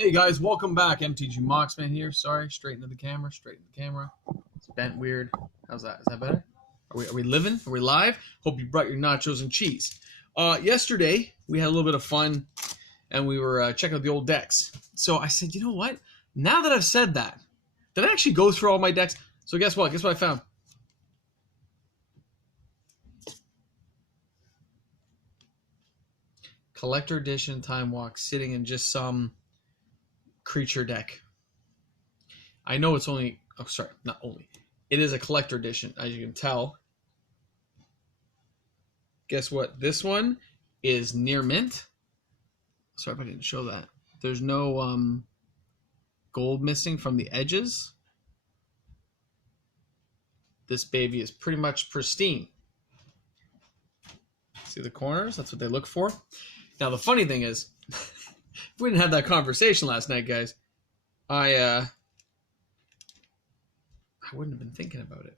Hey guys, welcome back. MTG Moxman here. Sorry, straight into the camera. It's bent weird. How's that? Is that better? Are we living? Are we live? Hope you brought your nachos and cheese. Yesterday we had a little bit of fun, and we were checking out the old decks. So I said, you know what? Now that I've said that, did I actually go through all my decks? So guess what? Guess what I found? Collector Edition Time Walk sitting in just some creature deck. I know it's only, oh sorry, not only. It is a collector edition, as you can tell. Guess what? This one is near mint. Sorry if I didn't show that. There's no gold missing from the edges. This baby is pretty much pristine. See the corners? That's what they look for. Now the funny thing is, if we didn't have that conversation last night, guys, I wouldn't have been thinking about it.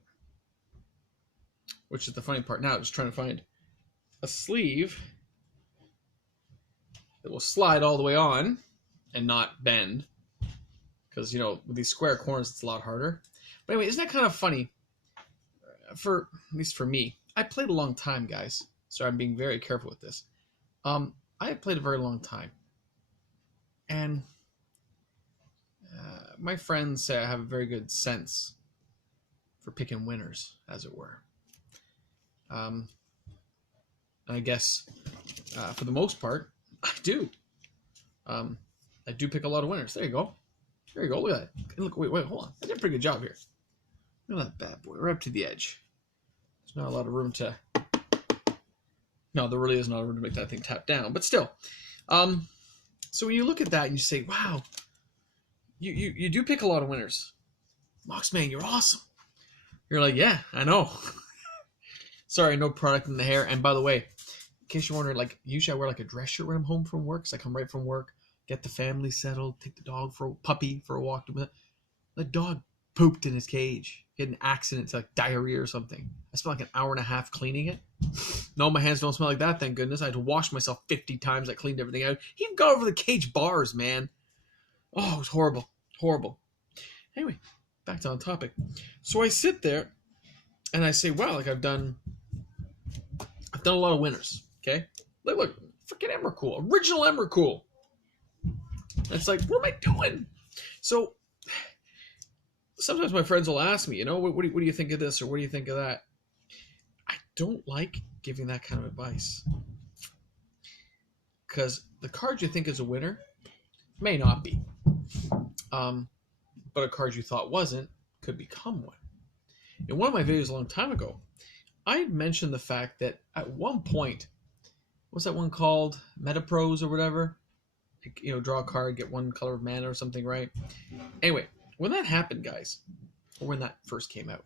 Which is the funny part now, just trying to find a sleeve that will slide all the way on and not bend. Because, you know, with these square corners, it's a lot harder. But anyway, isn't that kind of funny? At least for me. I played a long time, guys. So I'm being very careful with this. I have played a very long time. And my friends say I have a very good sense for picking winners, as it were. I guess for the most part, I do. I do pick a lot of winners. There you go. There you go. Look at that. Look, wait, hold on. I did a pretty good job here. Look at that bad boy. We're up to the edge. There's not a lot of room to... No, there really is not a room to make that thing tap down. But still. So when you look at that and you say, wow, you do pick a lot of winners. Moxman, you're awesome. You're like, yeah, I know. Sorry, no product in the hair. And by the way, in case you're wondering, like, usually I wear like a dress shirt when I'm home from work. So I come right from work, get the family settled, take the dog for a puppy for a walk. The dog pooped in his cage. He had an accident to like diarrhea or something. I spent like an hour and a half cleaning it. No, my hands don't smell like that, thank goodness. I had to wash myself 50 times. I cleaned everything out. He even got over the cage bars, man. Oh, it was horrible. Horrible. Anyway, back to on topic. So I sit there and I say, wow, like I've done a lot of winners. Okay? Look, freaking Emrakul. Original Emrakul. It's like, what am I doing? So sometimes my friends will ask me, you know, what do you think of this or what do you think of that? I don't like giving that kind of advice. Because the card you think is a winner may not be. But a card you thought wasn't could become one. In one of my videos a long time ago, I had mentioned the fact that at one point, what's that one called? Metaprose or whatever? You know, draw a card, get one color of mana or something, right? Anyway, when that happened, guys, or when that first came out,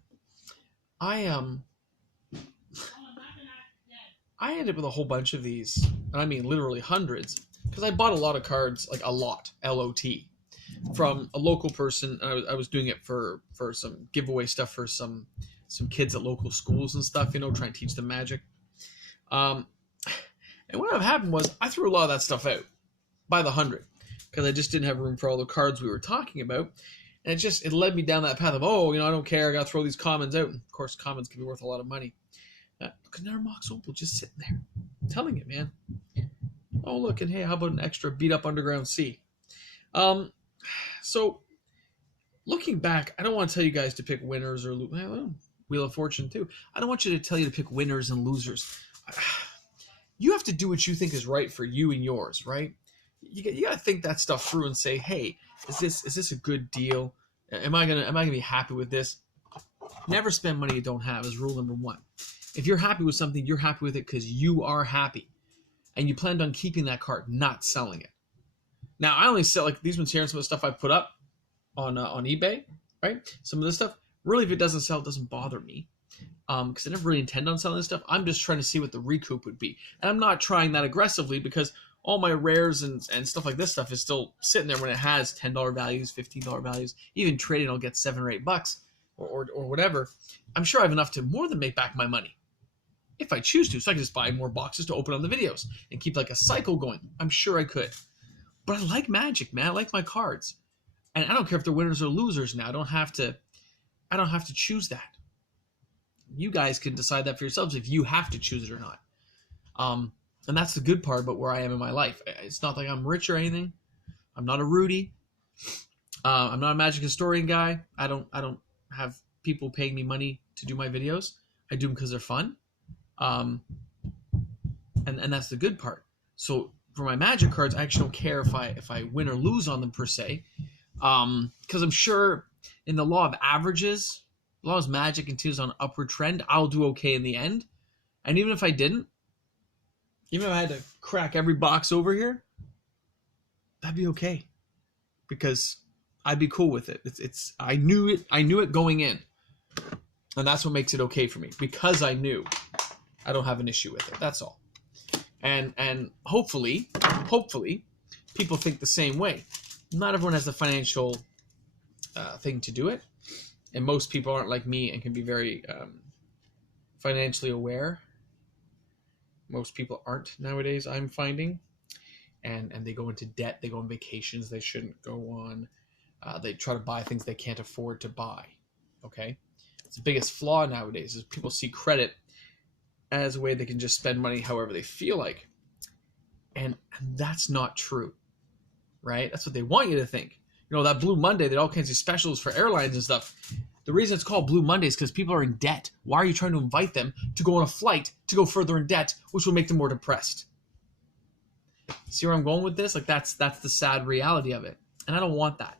I ended up with a whole bunch of these, and I mean literally hundreds, because I bought a lot of cards, like a lot, L-O-T, from a local person, and I was doing it for some giveaway stuff for some kids at local schools and stuff, you know, trying to teach them Magic. And what happened was I threw a lot of that stuff out by the 100, because I just didn't have room for all the cards we were talking about. And it led me down that path of, oh, you know, I don't care, I gotta throw these commons out. And of course, commons can be worth a lot of money. Look at another Mox Opal just sitting there. I'm telling it, man. Oh, look, and hey, how about an extra beat up Underground Sea? So, looking back, I don't want to tell you guys to pick winners or losers. Wheel of Fortune, too. I don't want you to tell you to pick winners and losers. You have to do what you think is right for you and yours, right? You got to think that stuff through and say, hey, is this a good deal? Am I gonna be happy with this? Never spend money you don't have is rule number one. If you're happy with something, you're happy with it because you are happy, and you planned on keeping that card, not selling it. Now, I only sell like these ones here and some of the stuff I put up on eBay, right? Some of this stuff, really, if it doesn't sell, it doesn't bother me, because I never really intend on selling this stuff. I'm just trying to see what the recoup would be, and I'm not trying that aggressively because all my rares and stuff like this stuff is still sitting there when it has $10 values, $15 values. Even trading, I'll get $7 or $8 or whatever. I'm sure I have enough to more than make back my money if I choose to. So I can just buy more boxes to open on the videos and keep like a cycle going. I'm sure I could. But I like Magic, man. I like my cards. And I don't care if they're winners or losers now. I don't have to choose that. You guys can decide that for yourselves if you have to choose it or not. And that's the good part about where I am in my life. It's not like I'm rich or anything. I'm not a Rudy. I'm not a Magic historian guy. I don't have people paying me money to do my videos. I do them because they're fun. And that's the good part. So for my Magic cards, I actually don't care if I win or lose on them per se. Because I'm sure in the law of averages, as long as Magic continues on an upward trend, I'll do okay in the end. And even if I didn't, even if I had to crack every box over here, that'd be okay. Because I'd be cool with it. I knew it going in. And that's what makes it okay for me. Because I knew I don't have an issue with it. That's all. And hopefully, people think the same way. Not everyone has the financial thing to do it. And most people aren't like me and can be very financially aware. Most people aren't nowadays, I'm finding. And they go into debt. They go on vacations they shouldn't go on. They try to buy things they can't afford to buy. Okay? It's the biggest flaw nowadays is people see credit as a way they can just spend money however they feel like. And that's not true. Right? That's what they want you to think. You know, that Blue Monday, they had all kinds of specials for airlines and stuff. The reason it's called Blue Monday is because people are in debt. Why are you trying to invite them to go on a flight to go further in debt, which will make them more depressed? See where I'm going with this? Like that's the sad reality of it. And I don't want that.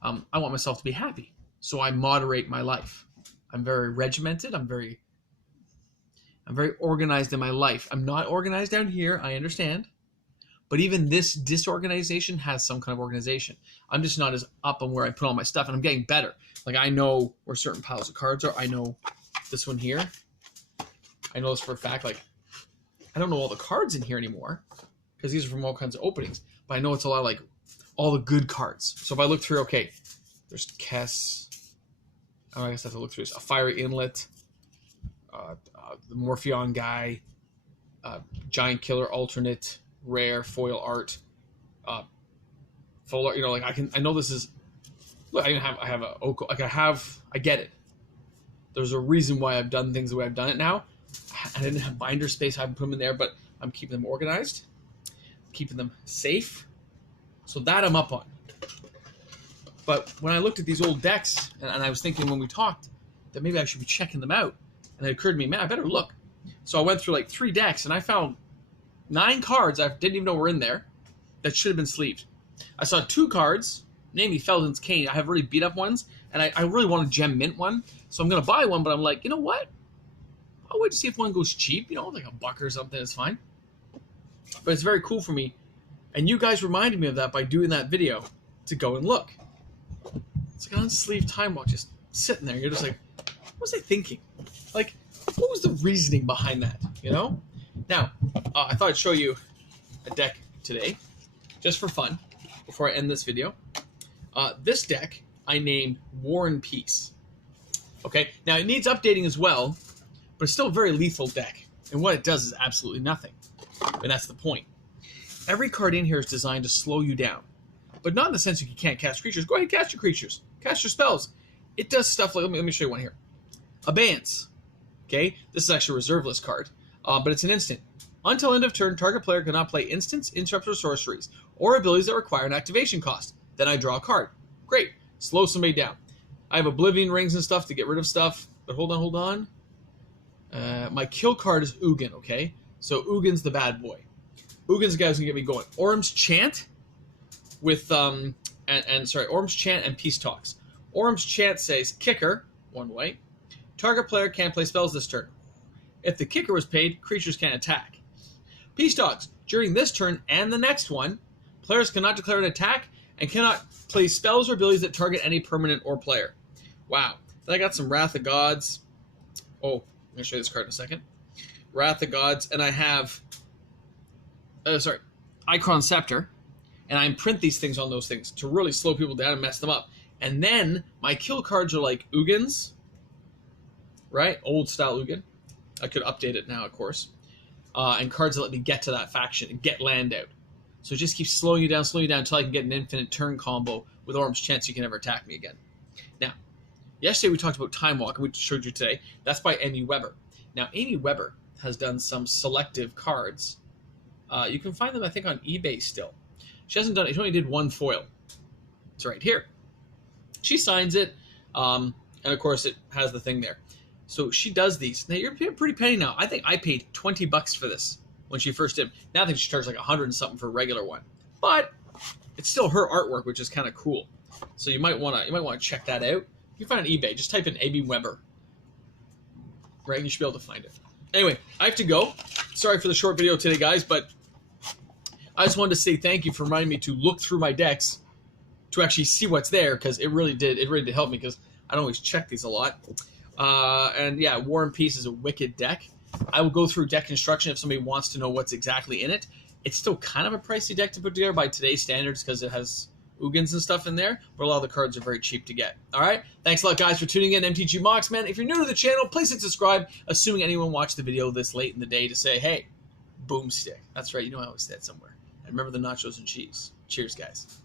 I want myself to be happy. So I moderate my life. I'm very regimented. I'm very organized in my life. I'm not organized down here, I understand. But even this disorganization has some kind of organization. I'm just not as up on where I put all my stuff, and I'm getting better. Like I know where certain piles of cards are. I know this one here. I know this for a fact. Like I don't know all the cards in here anymore because these are from all kinds of openings. But I know it's a lot of like all the good cards. So if I look through, okay, there's Kess. Oh, I guess I have to look through this. A Fiery Inlet. The Morpheon guy. Giant Killer alternate. Rare foil art, full art. You know, like I know this is. Look, I have a Oko. Like I get it. There's a reason why I've done things the way I've done it now. I didn't have binder space. I haven't put them in there, but I'm keeping them organized, keeping them safe. So that I'm up on. But when I looked at these old decks, and I was thinking when we talked that maybe I should be checking them out, and it occurred to me, man, I better look. So I went through like 3 decks, and I found 9 cards I didn't even know were in there that should have been sleeved. I saw 2 cards, namely Feldon's Cane. I have really beat up ones, and I really want a gem mint one, so I'm going to buy one, but I'm like, you know what? I'll wait to see if one goes cheap, you know, like $1 or something, it's fine. But it's very cool for me, and you guys reminded me of that by doing that video to go and look. It's like an unsleeved Time Walk just sitting there. You're just like, what was I thinking? Like, what was the reasoning behind that, you know? Now, I thought I'd show you a deck today, just for fun, before I end this video. This deck I named War and Peace. Okay, now it needs updating as well, but it's still a very lethal deck. And what it does is absolutely nothing. And that's the point. Every card in here is designed to slow you down. But not in the sense that you can't cast creatures. Go ahead and cast your creatures. Cast your spells. It does stuff like, let me show you one here. Abeyance. Okay, this is actually a reserve list card. But it's an instant. Until end of turn, target player cannot play instants, interrupts, or sorceries, or abilities that require an activation cost. Then I draw a card. Great. Slow somebody down. I have Oblivion Rings and stuff to get rid of stuff. But hold on. My kill card is Ugin, okay? So Ugin's the bad boy. Ugin's the guy who's going to get me going. Orm's Chant with, Orm's Chant and Peace Talks. Orm's Chant says, Kicker, 1 white. Target player can't play spells this turn. If the kicker was paid, creatures can't attack. Peace Talks. During this turn and the next one, players cannot declare an attack and cannot play spells or abilities that target any permanent or player. Wow. Then I got some Wrath of Gods. Oh, I'm going to show you this card in a second. Wrath of Gods. And I have... Icon Scepter. And I imprint these things on those things to really slow people down and mess them up. And then my kill cards are like Ugins. Right? Old style Ugin. I could update it now, of course. And cards that let me get to that faction and get land out. So it just keeps slowing you down until I can get an infinite turn combo with Orm's chance you can never attack me again. Now, yesterday we talked about Time Walk, and we showed you today. That's by Amy Weber. Now, Amy Weber has done some selective cards. You can find them, I think, on eBay still. She hasn't done it. She only did one foil. It's right here. She signs it, and of course it has the thing there. So she does these. Now, you're paying a pretty penny now. I think I paid $20 for this when she first did. Now I think she charged like $100 and something for a regular one. But it's still her artwork, which is kind of cool. So you might want to check that out. You can find it on eBay. Just type in Amy Weber. Right, and you should be able to find it. Anyway, I have to go. Sorry for the short video today, guys, but I just wanted to say thank you for reminding me to look through my decks to actually see what's there, because it really did help me, because I don't always check these a lot. And yeah, War and Peace is a wicked deck. I will go through deck construction if somebody wants to know what's exactly in it. It's still kind of a pricey deck to put together by today's standards because it has Ugins and stuff in there, but a lot of the cards are very cheap to get. All right, thanks a lot, guys, for tuning in. MTG Mox, man. If you're new to the channel, please hit subscribe, assuming anyone watched the video this late in the day to say, hey, boomstick. That's right, you know I always say that somewhere. And remember the nachos and cheese. Cheers, guys.